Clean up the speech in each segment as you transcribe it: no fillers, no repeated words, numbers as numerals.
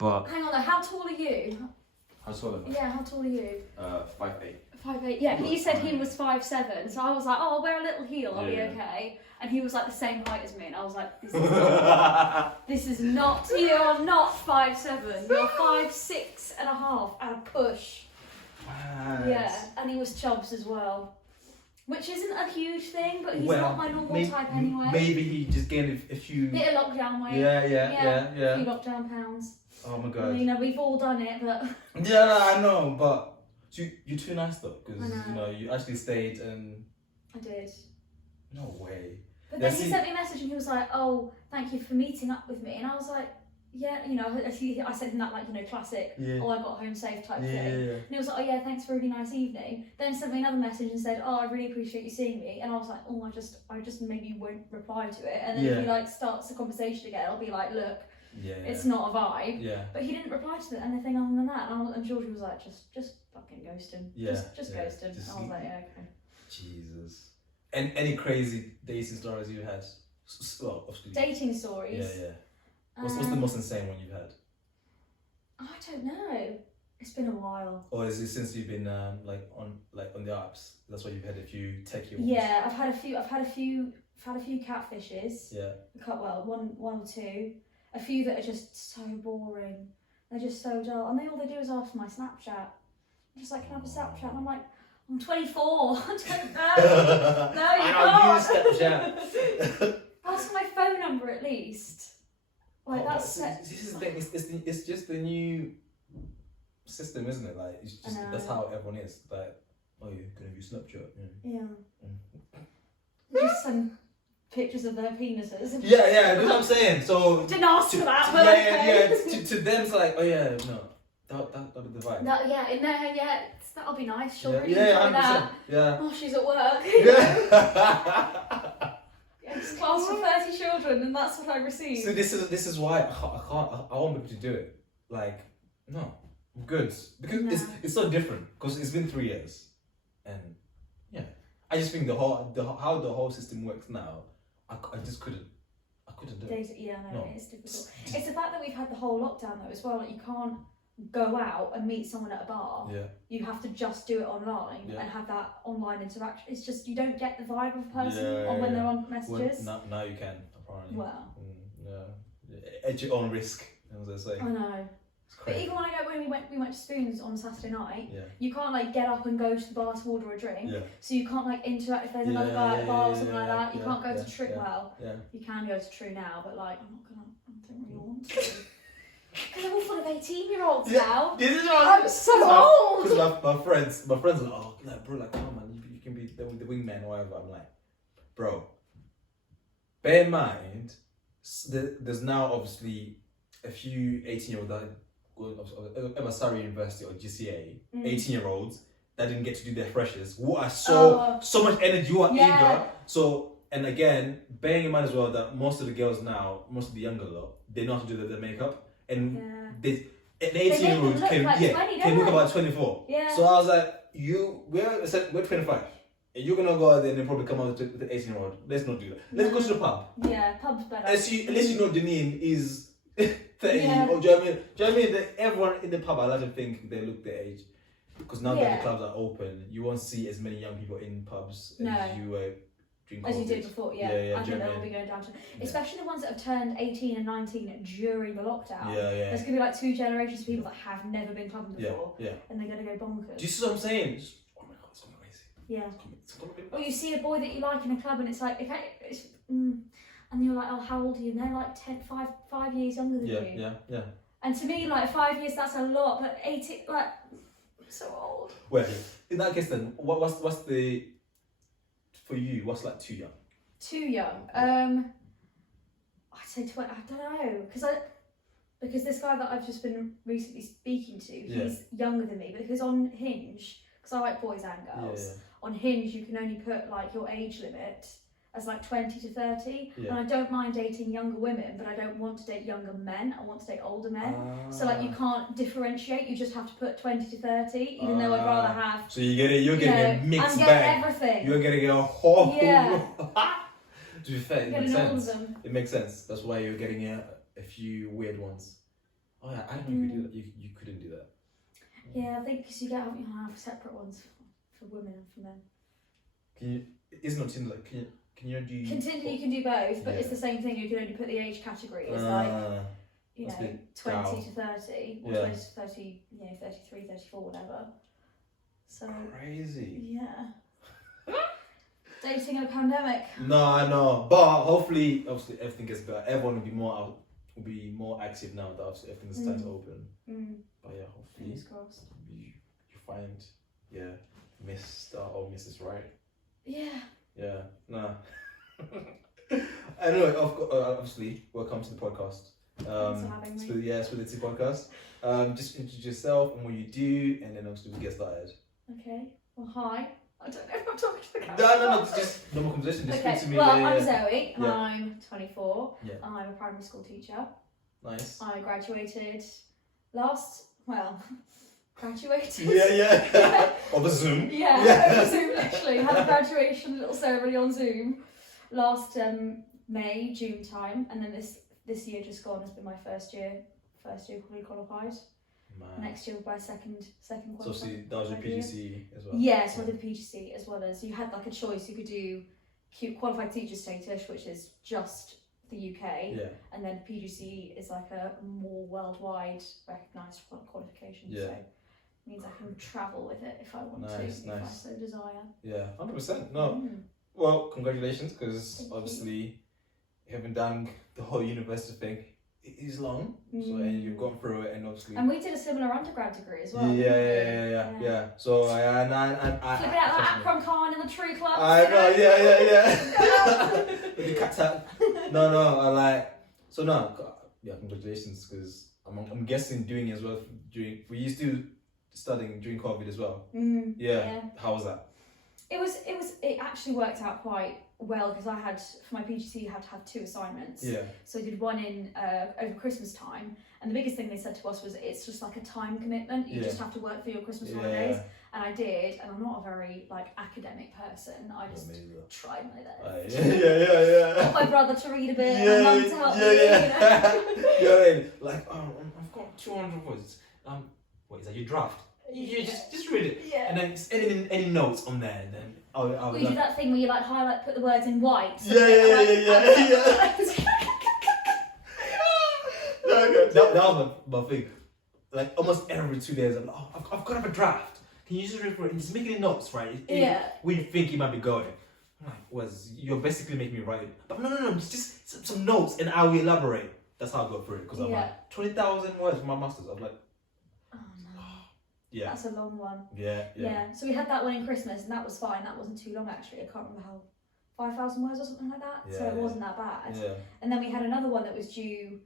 But hang on though, how tall are you? how tall am I? Yeah, how tall are you? 5'8". 5'8". Yeah, he said he was 5'7", so I was like, oh, I'll wear a little heel, I'll be Yeah. okay. And he was like the same height as me, and I was like, this is not, you're not 5'7", you're 5'6" and a half at a push. Yeah, and he was chubs as well. Which isn't a huge thing, but he's not my normal type anyway. Maybe he just gained a few. Bit of lockdown weight. Yeah. A few lockdown pounds. Oh my I god. mean, we've all done it, but. Yeah, no, I know, but you're too nice though, because I know. you actually stayed and. I did. No way. But then he sent me a message and he was like, "Oh, thank you for meeting up with me," and I was like, "Yeah, I sent him that classic, oh, I got home safe type thing." And he was like, "Oh yeah, thanks for a really nice evening." Then sent me another message and said, "Oh, I really appreciate you seeing me," and I was like, "Oh, I just maybe won't reply to it," and then if he starts the conversation again, I'll be like, "Look, it's not a vibe." Yeah. But he didn't reply to anything other than that, and Georgia was like, "Just fucking ghost him. Just ghost him." I was like, "Yeah, okay." Jesus. And any crazy dating stories you had? Well, obviously. Dating stories. Yeah. What's the most insane one you've had? I don't know. It's been a while. Or is it since you've been on the apps? That's why you've had a few techie ones. Yeah, I've had a few catfishes. Yeah. One or two. A few that are just so boring. They're just so dull, and all they do is ask for my Snapchat. I'm just like, "Can I have a Snapchat?" And I'm like, "I'm 24. I don't know." No, you I can't. don't use Snapchat. Ask for my phone number at least. Like that's. This is the thing. It's just the new system, isn't it? Like it's just that's how everyone is. Like, oh, you're gonna use Snapchat. Yeah. Just send pictures of their penises. Yeah. That's what I'm saying. So didn't ask for that, but okay. Yeah. To them, it's like, oh yeah, no, that'll be the vibe. That'll be nice. She'll really enjoy 100%. That. Yeah. Oh, she's at work. Yeah. It's class for 30 children, and that's what I received. So this is why I won't be able to do it. Like, no, I'm good because it's so different because it's been 3 years, and yeah, I just think how the whole system works now, I just couldn't do it. It's difficult. It's the fact that we've had the whole lockdown though as well. Like you can't go out and meet someone at a bar. Yeah. You have to just do it online and have that online interaction. It's just you don't get the vibe of a person when they're on messages. Now you can apparently. Wow. At your own risk, as I say. I know. But even when we went to Spoons on Saturday night, you can't get up and go to the bar to order a drink. Yeah. So you can't interact if there's another guy at the bar or something like that. You can't go to True. Yeah. You can go to True now, but I don't really want to. Because I'm all full of 18-year-olds now. This is I'm so old. Because my friends are like, oh, bro, come on, you can be the wingman or whatever. I'm like, bro, bear in mind, there's now obviously a few 18-year-olds that go to Surrey University or GCA, 18-year-olds that didn't get to do their freshers, who are so much energy, who are eager. So, and again, bearing in mind as well that most of the girls now, most of the younger lot, they know how to do their makeup. And an 18-year-old can look about 24. Yeah. So I was like, we're 25. And you're gonna go out there and then probably come out with the 18-year-old. Let's not do that. Let's go to the pub. Yeah, pub's better. Unless you know Janine is 30. Or do you know what I mean? Do you know what I mean? That everyone in the pub, I like to think they look their age. Because now that the clubs are open, you won't see as many young people in pubs as you were. As you did before, I think they'll be going down to, especially the ones that have turned 18 and 19 during the lockdown. There's going to be 2 generations of people that have never been clubbing before, and they're going to go bonkers. Do you see what I'm saying? Oh my god, it's going crazy. Yeah. It's going to be. Or you see a boy that you like in a club, and it's like, and you're like, oh, how old are you? And they're like 5 years younger than you. Yeah. And to me, 5 years, that's a lot, but 18, so old. Well, in that case, then, what's the for you? What's too young? Too young. I'd say 20. I don't know, because this guy that I've just been recently speaking to, he's younger than me. Because on Hinge, because I like boys and girls, on Hinge you can only put your age limit as 20 to 30, and I don't mind dating younger women, but I don't want to date younger men. I want to date older men. So you can't differentiate. You just have to put 20 to 30, even though I'd rather have. So you're getting a mixed bag. Everything. You're getting a whole. Yeah. To be fair, it makes sense. It makes sense. That's why you're getting a few weird ones. Oh yeah, I didn't know you could do that. You couldn't do that. Yeah, I think because you have separate ones for women and for men. Can you? It's not Tinder. Like, can you do? Tinder you can do both, but it's the same thing. You can only put the age category as like, you know, 20 to 30 or 20 to 30, 33, 34, whatever. So crazy. Yeah. Dating in a pandemic. No, I know, but hopefully, obviously, everything gets better. Everyone will be more active now that obviously everything's starting to open. But yeah, hopefully, fingers crossed. You find Mr. or Mrs. Right. Yeah. Yeah. Nah. Anyway, obviously, welcome to the podcast. Thanks for having me. Spility Podcast. Just introduce yourself and what you do, and then obviously we get started. Okay. Well, hi. I don't know if I'm talking to the camera. No, just normal conversation. Just speak to me. Well, I'm Zoe, and I'm 24. Yeah. I'm a primary school teacher. Nice. I graduated graduated. Yeah. Over Zoom. Yeah, over Zoom, literally. Had a graduation little ceremony on Zoom last May, June time, and then this year just gone has been my first year fully qualified. Man. Next year will be my second qualified. So see, that was your PGCE as well? Yeah, so I did PGCE as well as, you had like a choice. You could do qualified teacher status, which is just the UK, and then PGCE is like a more worldwide recognised qualification. Yeah. So it means I can travel with it if I want to, if I so desire. Yeah, 100%. No. Well, congratulations, because obviously you haven't done the whole university thing. It is long, so and you've gone through it, and obviously. And we did a similar undergrad degree as well. Yeah. So I flip it out like Akron Khan in the Tree Club. I know, yeah. With the cat tap. No, I like. So no, yeah, congratulations, because I'm guessing doing it as well we used to studying during COVID as well. Yeah. How was that? It actually worked out quite well, because I had, for my PGCE, you had to have 2 assignments. Yeah. So I did one in over Christmas time, and the biggest thing they said to us was it's just like a time commitment. You just have to work for your Christmas holidays, and I did. And I'm not a very like academic person. I just tried my best. Got my brother to read a bit, and my mum to help me. You know what I mean? Like, I've got 200 words. What is that? Your draft? You just read it. Yeah. And then just any notes on there, and then I'll you do that thing where you like highlight, put the words in white. So That was my thing. Like almost every 2 days, I'm like, I've got to have a draft. Can you just read for it? And just making notes, right? Where you think you might be going. I'm like, you're basically making me write it. But no, it's just some notes, and I will elaborate. That's how I go through it, because I'm like 20,000 words for my masters. I'm like, oh no. Yeah. That's a long one. Yeah. So we had that one in Christmas, and that was fine. That wasn't too long actually. I can't remember how, 5,000 words or something like that. So it wasn't that bad. Yeah. And then we had another one that was due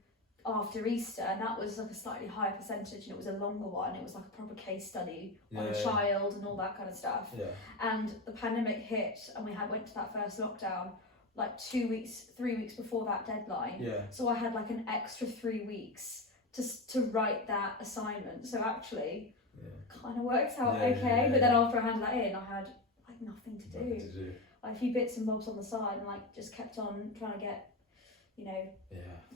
after Easter, and that was like a slightly higher percentage, and it was a longer one. It was like a proper case study on a child and all that kind of stuff. Yeah. And the pandemic hit, and we went to that first lockdown like 3 weeks before that deadline. Yeah. So I had like an extra 3 weeks to write that assignment. So actually, kind of worked out okay. But then after I handed that in, I had like nothing to do. Like a few bits and bobs on the side, and like just kept on trying to get,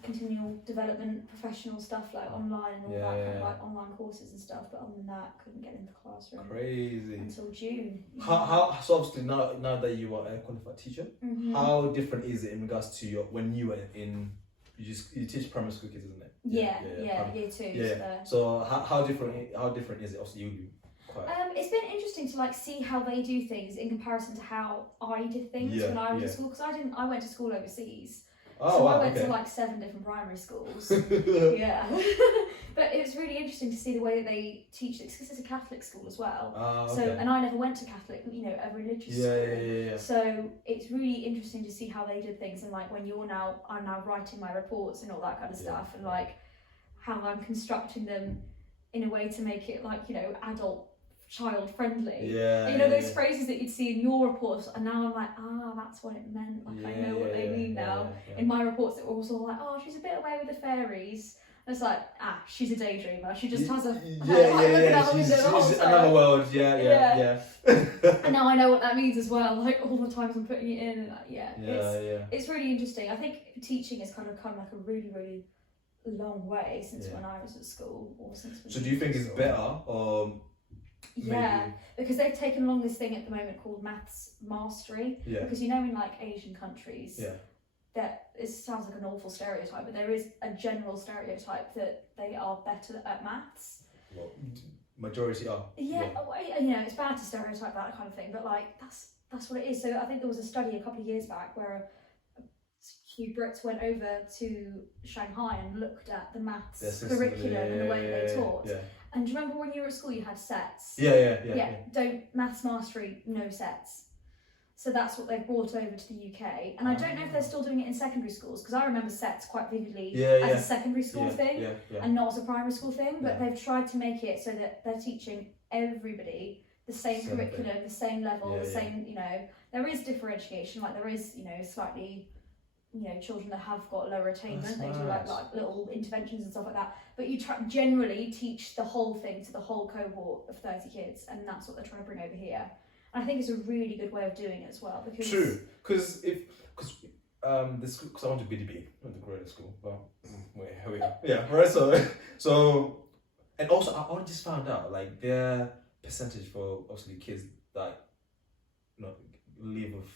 continual development, professional stuff like online and all that kind of like online courses and stuff. But other than that, couldn't get into the classroom. Crazy. Until June. How so obviously now that you are a qualified teacher, how different is it in regards to when you were in? You teach primary school kids, isn't it? Yeah, year 2. Yeah. So how different is it? Obviously, you quite. It's been interesting to like see how they do things in comparison to how I did things when I was at school, because I went to school overseas. Oh, so wow, I went to like 7 different primary schools. Yeah. But it was really interesting to see the way that they teach it, because it's a Catholic school as well. So, and I never went to Catholic, a religious school. Yeah. So it's really interesting to see how they did things, and like when I'm now writing my reports and all that kind of stuff, and like how I'm constructing them in a way to make it like, adult child friendly. Those phrases that you'd see in your reports, and now I'm like, that's what it meant. Like I know what they mean now. In my reports, it were also like, she's a bit away with the fairies. And it's like, she's a daydreamer. She just has a she's another world. Yeah. And now I know what that means as well. Like all the times I'm putting it in, and it's really interesting. I think teaching has kind of become like a really, really long way since when I was at school, or since. So do you think it's better, or yeah, maybe? because they've taken along this thing at the moment called maths mastery. Yeah. Because you know, in like Asian countries, Yeah. that it sounds like an awful stereotype, but there is a general stereotype that they are better at maths. Well, majority are. Yeah, you know, it's bad to stereotype that kind of thing, but like that's what it is. So I think there was a study a couple of years back where a few Brits went over to Shanghai and looked at the maths curriculum and the way that they taught. Yeah. And do you remember when you were at school you had sets? Yeah. Don't maths mastery, no sets. So that's what they've brought over to the UK. And I don't know if they're still doing it in secondary schools, because I remember sets quite vividly as a secondary school thing and not as a primary school thing. But they've tried to make it so that they're teaching everybody the same curriculum, the same level, the same, you know, there is differentiation. Like there is, you know, slightly, you know, children that have got lower attainment, they do like little interventions and stuff like that. But you generally teach the whole thing to the whole cohort of 30 kids, and that's what they're trying to bring over here. And I think it's a really good way of doing it as well. Because true, because this because I went to BDB, not the greatest school, but wait, here we go. Yeah, right. So, and also I only just found out like their percentage for obviously kids that leave with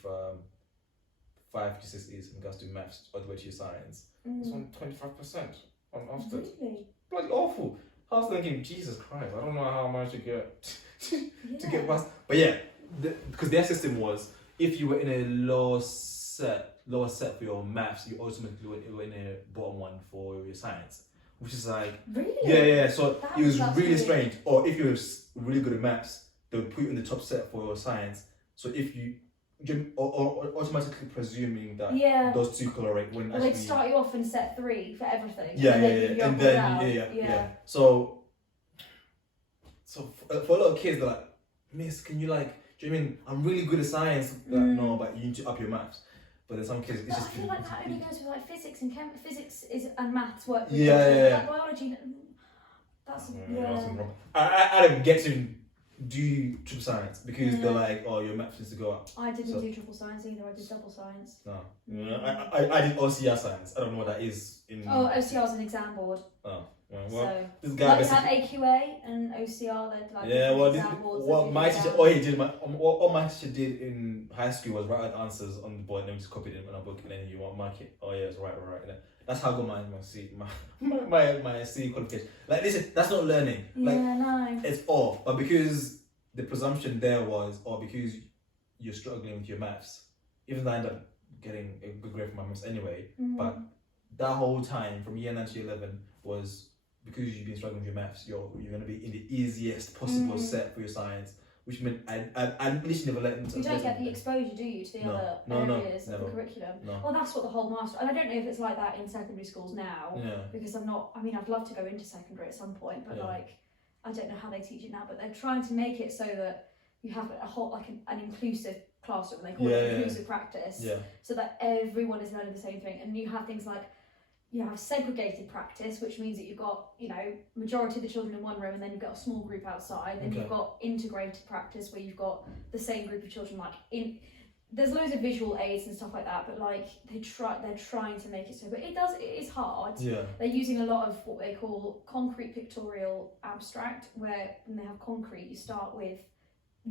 5 to 6 E's in regards to maths all the way to science. It's on 25% on Ofsted. Really? Bloody awful. I was thinking, Jesus Christ, I don't know how much to get to get past. But yeah, because their system was, if you were in a lower set for your maths, you ultimately were in a bottom one for your science, which is like really, yeah. So it was really strange. Or if you were really good at maths, they would put you in the top set for your science. So if you or automatically presuming that those two correlate when actually they'd start you off in set 3 for everything. And then So for a lot of kids, they're like, Miss, can you like? Do you know what I mean? I'm really good at science. No, but you need to up your maths. But then some kids, it's just. I feel like that only goes with like physics and physics and maths work. With like biology. That's I didn't get to do triple science because they're like, oh, your maths needs to go up. I didn't do triple science either. I did double science. No, I did OCR science. I don't know what that is. OCR is an exam board. Oh. Well, so, this guy like had AQA and OCR, they'd like exam boards. What my teacher did in high school was write out answers on the board and then just copy them in a book and then you want to mark it. Oh yeah, it's right. That's how I got my C qualification. Like listen, that's not learning. Like no. It's all. But because the presumption there was, or because you're struggling with your maths, even though I ended up getting a good grade for my maths anyway, but that whole time from year 9 to year 11 was because you've been struggling with your maths, you're going to be in the easiest possible set for your science, which meant I literally never let them. You don't get the exposure, do you, to the other areas of the curriculum? No. Well, that's what the whole master. And I don't know if it's like that in secondary schools now, because I'm not. I mean, I'd love to go into secondary at some point, but like, I don't know how they teach it now. But they're trying to make it so that you have a whole like an inclusive classroom. They call it inclusive practice, so that everyone is learning the same thing, and you have things like. You have segregated practice, which means that you've got, you know, majority of the children in one room and then you've got a small group outside. Then you've got integrated practice where you've got the same group of children there's loads of visual aids and stuff like that, but like they're trying to make it so, but it is hard. They're using a lot of what they call concrete pictorial abstract, where when they have concrete, you start with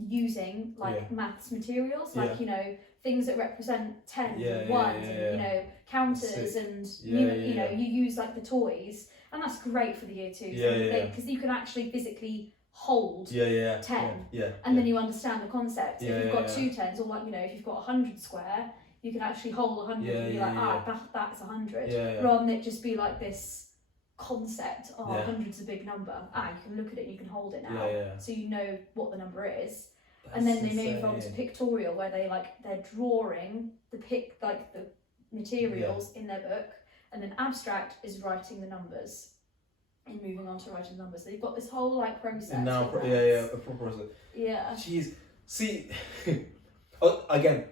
using like maths materials, like you know, things that represent 10s and 1s and you know, counters and you know, you use like the toys, and that's great for the year 2s because you can actually physically hold 10 and then you understand the concept. If you've got 2 10s, or like, you know, if you've got 100 square, you can actually hold 100 and be like, that's 100 rather than it just be like this concept, 100's a big number, you can look at it and you can hold it now, so you know what the number is. That's and then they move on to pictorial, where they're drawing the materials in their book, and then abstract is writing the numbers and moving on to writing numbers. So you've got this whole like process. Now, a proper process. Yeah. Jeez, see, again,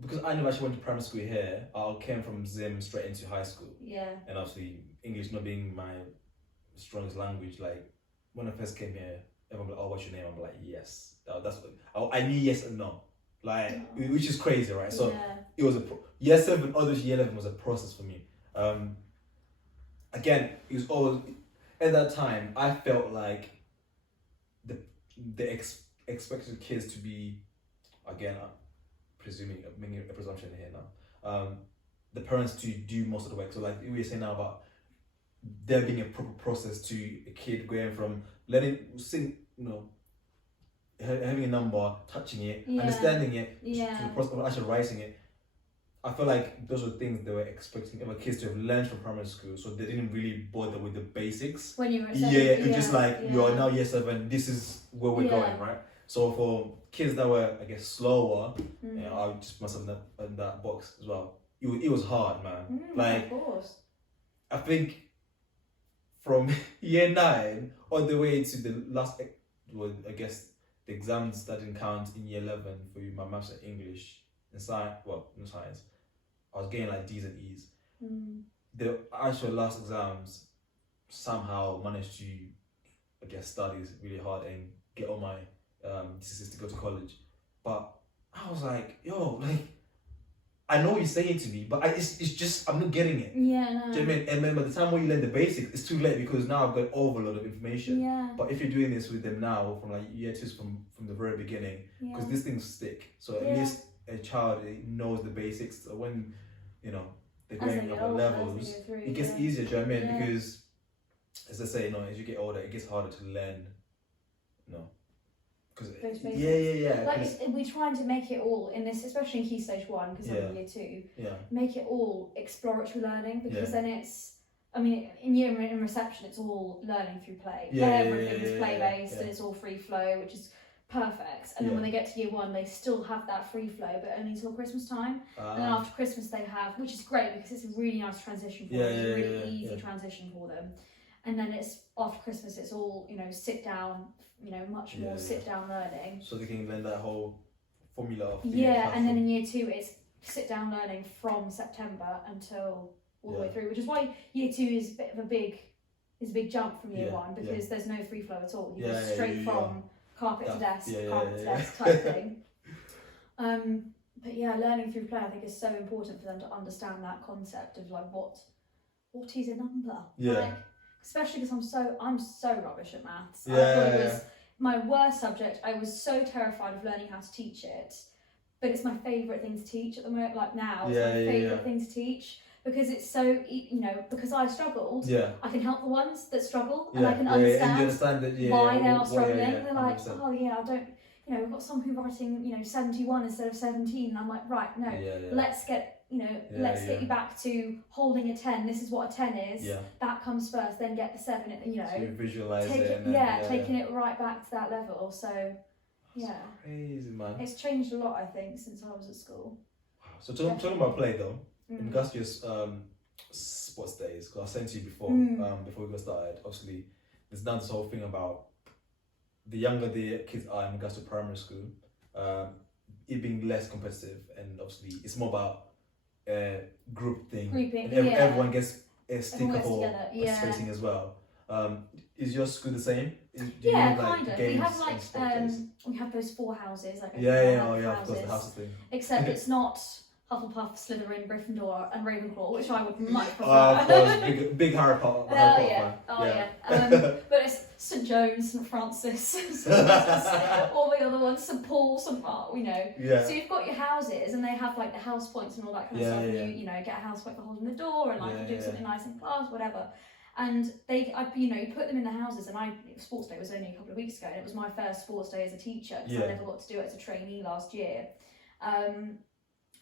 because I never actually went to primary school here, I came from Zim straight into high school. Yeah. And obviously English not being my strongest language, like when I first came here, everyone was like, oh, what's your name? I'm like, yes. That's what I knew, yes and no. Like, which is crazy, right? So it was year 7 all the way to year 11 was a process for me. again, it was all at that time. I felt like the expected kids to be, again, presuming making a presumption here now, the parents to do most of the work. So like we were saying now about there being a proper process to a kid going from learning sing, having a number, touching it, understanding it, to the process of actually writing it. I feel like those were things they were expecting our kids to have learned from primary school, so they didn't really bother with the basics. When you were it's just like you are now year 7. This is where we're going, right? So for kids that were, I guess, slower, I just put myself in that box as well. It was hard, man. Like, of course. I think from year 9 all the way to the last, well, I guess the exams that didn't count in year 11 for my maths and English and science. Well, no science. I was getting like D's and E's. The actual last exams somehow managed to, I guess, study really hard and get all my thesis to go to college. But I was like, yo, like, I know you're saying it to me, but it's just, I'm not getting it. Yeah, no. Do you know what I mean? And then by the time when you learn the basics, it's too late because now I've got overload of information. Yeah. But if you're doing this with them now, from like year 2, from the very beginning, because these things stick. So at least a child knows the basics. So when, they're going up levels, it gets easier, do you know what I mean? Because, as I say, as you get older, it gets harder to learn, Because Like we're trying to make it all in this, especially in Key Stage 1, because I'm in year 2. Make it all exploratory learning, because then it's. I mean, in reception, it's all learning through play. Everything's play based, and it's all free flow, which is perfect. And then when they get to year 1, they still have that free flow, but only until Christmas time. And then after Christmas, they have, which is great because it's a really nice transition for them. It's a really easy transition for them. And then it's after Christmas, it's all sit down. Much more sit down learning. So they can learn that whole formula of and then in year 2 it's sit down learning from September until all the way through, which is why year 2 is a big jump from year 1, because there's no free flow at all. You go straight from carpet to desk, carpet to desk type thing. But learning through play I think is so important for them to understand that concept of like what is a number. Like, especially because I'm so rubbish at maths. I thought it was my worst subject. I was so terrified of learning how to teach it, but it's my favourite thing to teach at the moment. Like now, it's my favourite thing to teach because it's so because I struggled. I can help the ones that struggle, and I can understand why they are struggling. They're like, 100%. Oh yeah, I don't. We've got someone who's writing 71 instead of 17, and I'm like, right, no, let's get. Let's get you back to holding a 10. This is what a 10 is. That comes first, then get the 7. So visualize taking it right back to that level. So, That's crazy, man. It's changed a lot, I think, since I was at school. Wow. So talking about play though, in regards to your sports days, because I was saying to you before, before we got started, obviously, there's now this whole thing about the younger the kids are in regards to primary school, it being less competitive, and obviously it's more about group thing. Grouping, and everyone gets a sticker for participating as well. Is your school the same? Do you kind of. We have we have those 4 houses. Like of course, the house thing. Except it's not Hufflepuff, Slytherin, Gryffindor, and Ravenclaw, which I would much prefer. Of course, big Harry Potter. But it's St John's, St Francis, all the other ones, St Paul, St Mark, So you've got your houses, and they have like the house points and all that kind of stuff. And you get a house point for holding the door, and you're doing something nice in class, whatever. And you put them in the houses, and sports day was only a couple of weeks ago, and it was my first sports day as a teacher, because I never got to do it as a trainee last year.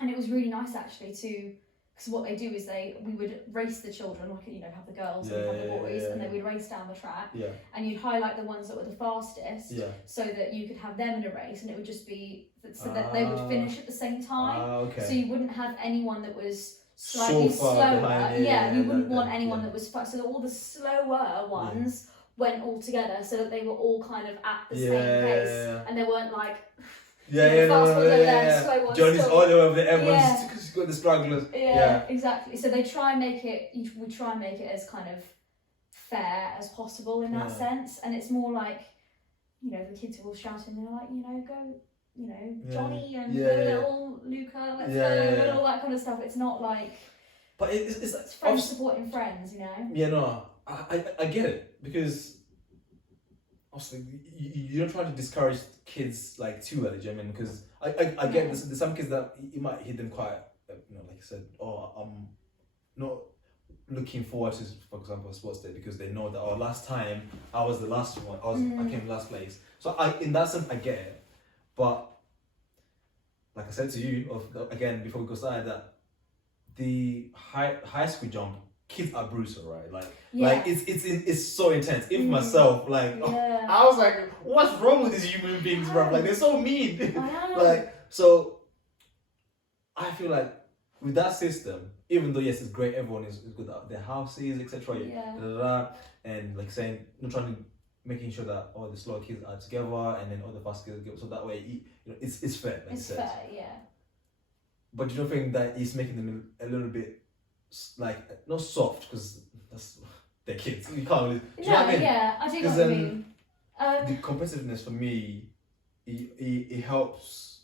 And it was really nice actually because what they do is we would race the children, have the girls and have the boys, and they would race down the track, and you'd highlight the ones that were the fastest, so that you could have them in a race, and it would just be so that they would finish at the same time. So you wouldn't have anyone that was slightly slower. You wouldn't want anyone that was fast. So that all the slower ones went all together, so that they were all kind of at the same pace, and they weren't like. Johnny's all over there. Everyone's got the strugglers. Exactly. So we try and make it as kind of fair as possible in that sense, and it's more like, the kids are all shouting. They're like, go, Johnny and little Luca, let's go, and all that kind of stuff. It's not like But it's It's friends supporting friends, you know. Yeah, no, I get it, because obviously you don't try to discourage kids like too early, do you know what I mean? Because I get this. There's some kids that it might hit them quite, like I said, oh, I'm not looking forward to, for example, sports day, because they know that, oh, last time I was the last one, I came last place. So in that sense I get it, but like I said to you, again before we go started, that the high school jump, kids are brutal, right? Like it's so intense. Even myself, like I was like, what's wrong with these human beings, bro? Like they're so mean. I know. Like, so I feel like with that system, even though yes, it's great, everyone is good at their houses, etc. And like saying, not trying to making sure that all the slow kids are together and then all the fast kids are together, so that way it's fair. Like it's fair, yeah. But you don't think that it's making them a little bit like not soft, because that's they're kids. You can't really. Do you know what I mean? Yeah, I do know what you mean. The competitiveness for me, it helps.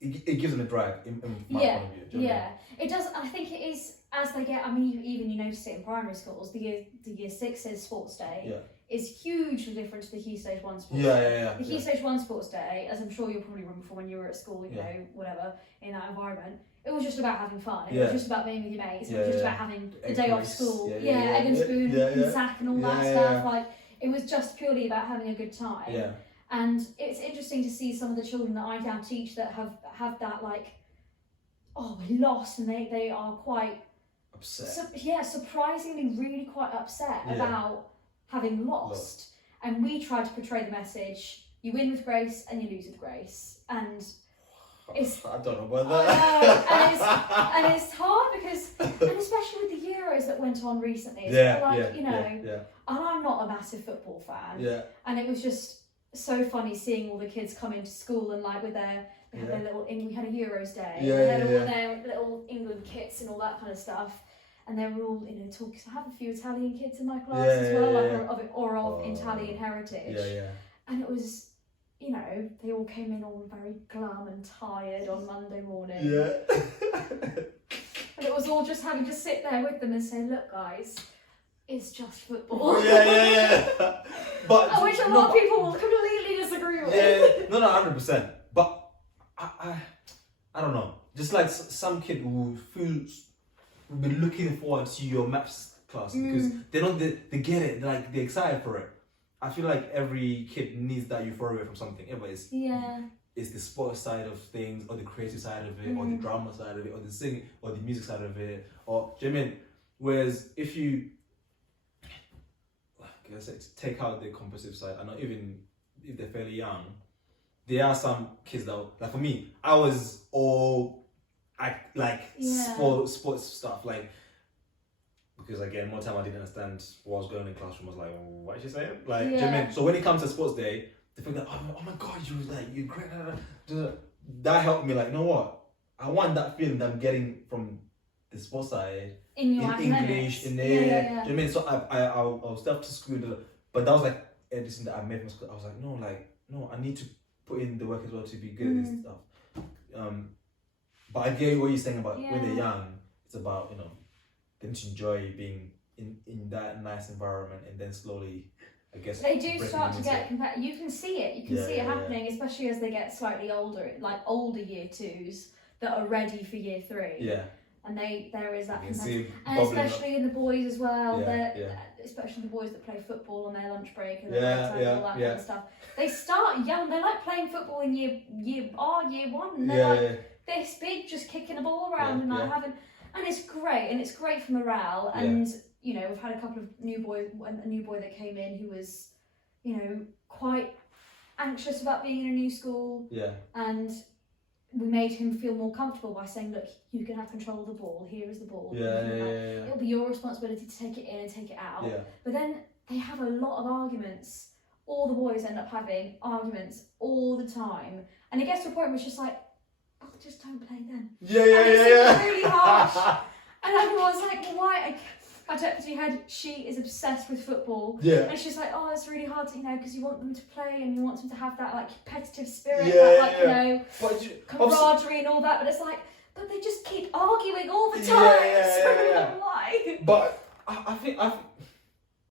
It gives them a drive in my point of view. Do you know what I mean? It does. I think it is as they get. I mean, even you notice it in primary schools. The year six's sports day is hugely different to the Key Stage 1 sports day. The Key Stage 1 sports day, as I'm sure you'll probably remember from when you were at school, you know, whatever, in that environment, it was just about having fun. It was just about being with your mates. It was just about having a day off school. Egg and spoon and sack and all that stuff. Like, it was just purely about having a good time. Yeah. And it's interesting to see some of the children that I now teach that have that, like, oh, we lost, and they are quite upset. Surprisingly, really quite upset about having lost. And we try to portray the message: you win with grace and you lose with grace. And it's I don't know about that. and it's hard because, and especially with the Euros that went on recently, and I'm not a massive football fan. And it was just so funny seeing all the kids come into school and like with their their little, we had a Euros day, they had all their little England kits and all that kind of stuff, and they were all, you know, talking. So I have a few Italian kids in my class as well, of Italian heritage, and it was, you know, they all came in all very glum and tired on Monday morning, and it was all just having to sit there with them and say, look guys, it's just football. But which a lot of people will completely disagree with. No, 100%. But I don't know. Just like some kid will be looking forward to your maths class because they get it. Like they're excited for it. I feel like every kid needs that euphoria from something. Everybody's it's the sports side of things, or the creative side of it, or the drama side of it, or the singing, or the music side of it, or do you know what I mean? Whereas if you take out the competitive side, I know even if they're fairly young, there are some kids that, like for me, I was all sports stuff, like, because again, more time I didn't understand what was going on in the classroom. I was like, what is she saying? Like, do you know what I mean? So when it comes to sports day, they think that, oh my god, you're great. That helped me, like, you know what? I want that feeling that I'm getting from the sports side in English, in there. Do you know what I mean? So I was up to school, but that was like everything that I made from school. I was like, no, I need to put in the work as well to be good at this stuff. But I get what you're saying about when they're young. It's about, you know, them to enjoy being in that nice environment, and then slowly, I guess they do start to get you can see it. You can see it happening, especially as they get slightly older, like older year twos that are ready for year three. Yeah. And there is that, and especially in the boys as well. Especially the boys that play football on their lunch break and all that kind of stuff. They start young. They're like playing football in year one, and they're like this big, just kicking the ball around and like having, and it's great, and it's great for morale. And you know, we've had a couple of a new boy that came in who was, you know, quite anxious about being in a new school. Yeah. And we made him feel more comfortable by saying, look, you can have control of the ball. Here is the ball. It'll be your responsibility to take it in and take it out. Yeah. But then they have a lot of arguments. All the boys end up having arguments all the time. And it gets to a point where it's just like, oh, just don't play then. It's really harsh. And everyone's like, why? Our deputy head, she is obsessed with football. Yeah. And she's like, oh, it's really hard to, you know, because you want them to play and you want them to have that, like, competitive spirit, you know, camaraderie and all that. But it's like, But they just keep arguing all the Yeah, time. yeah, So yeah, yeah. why? But I think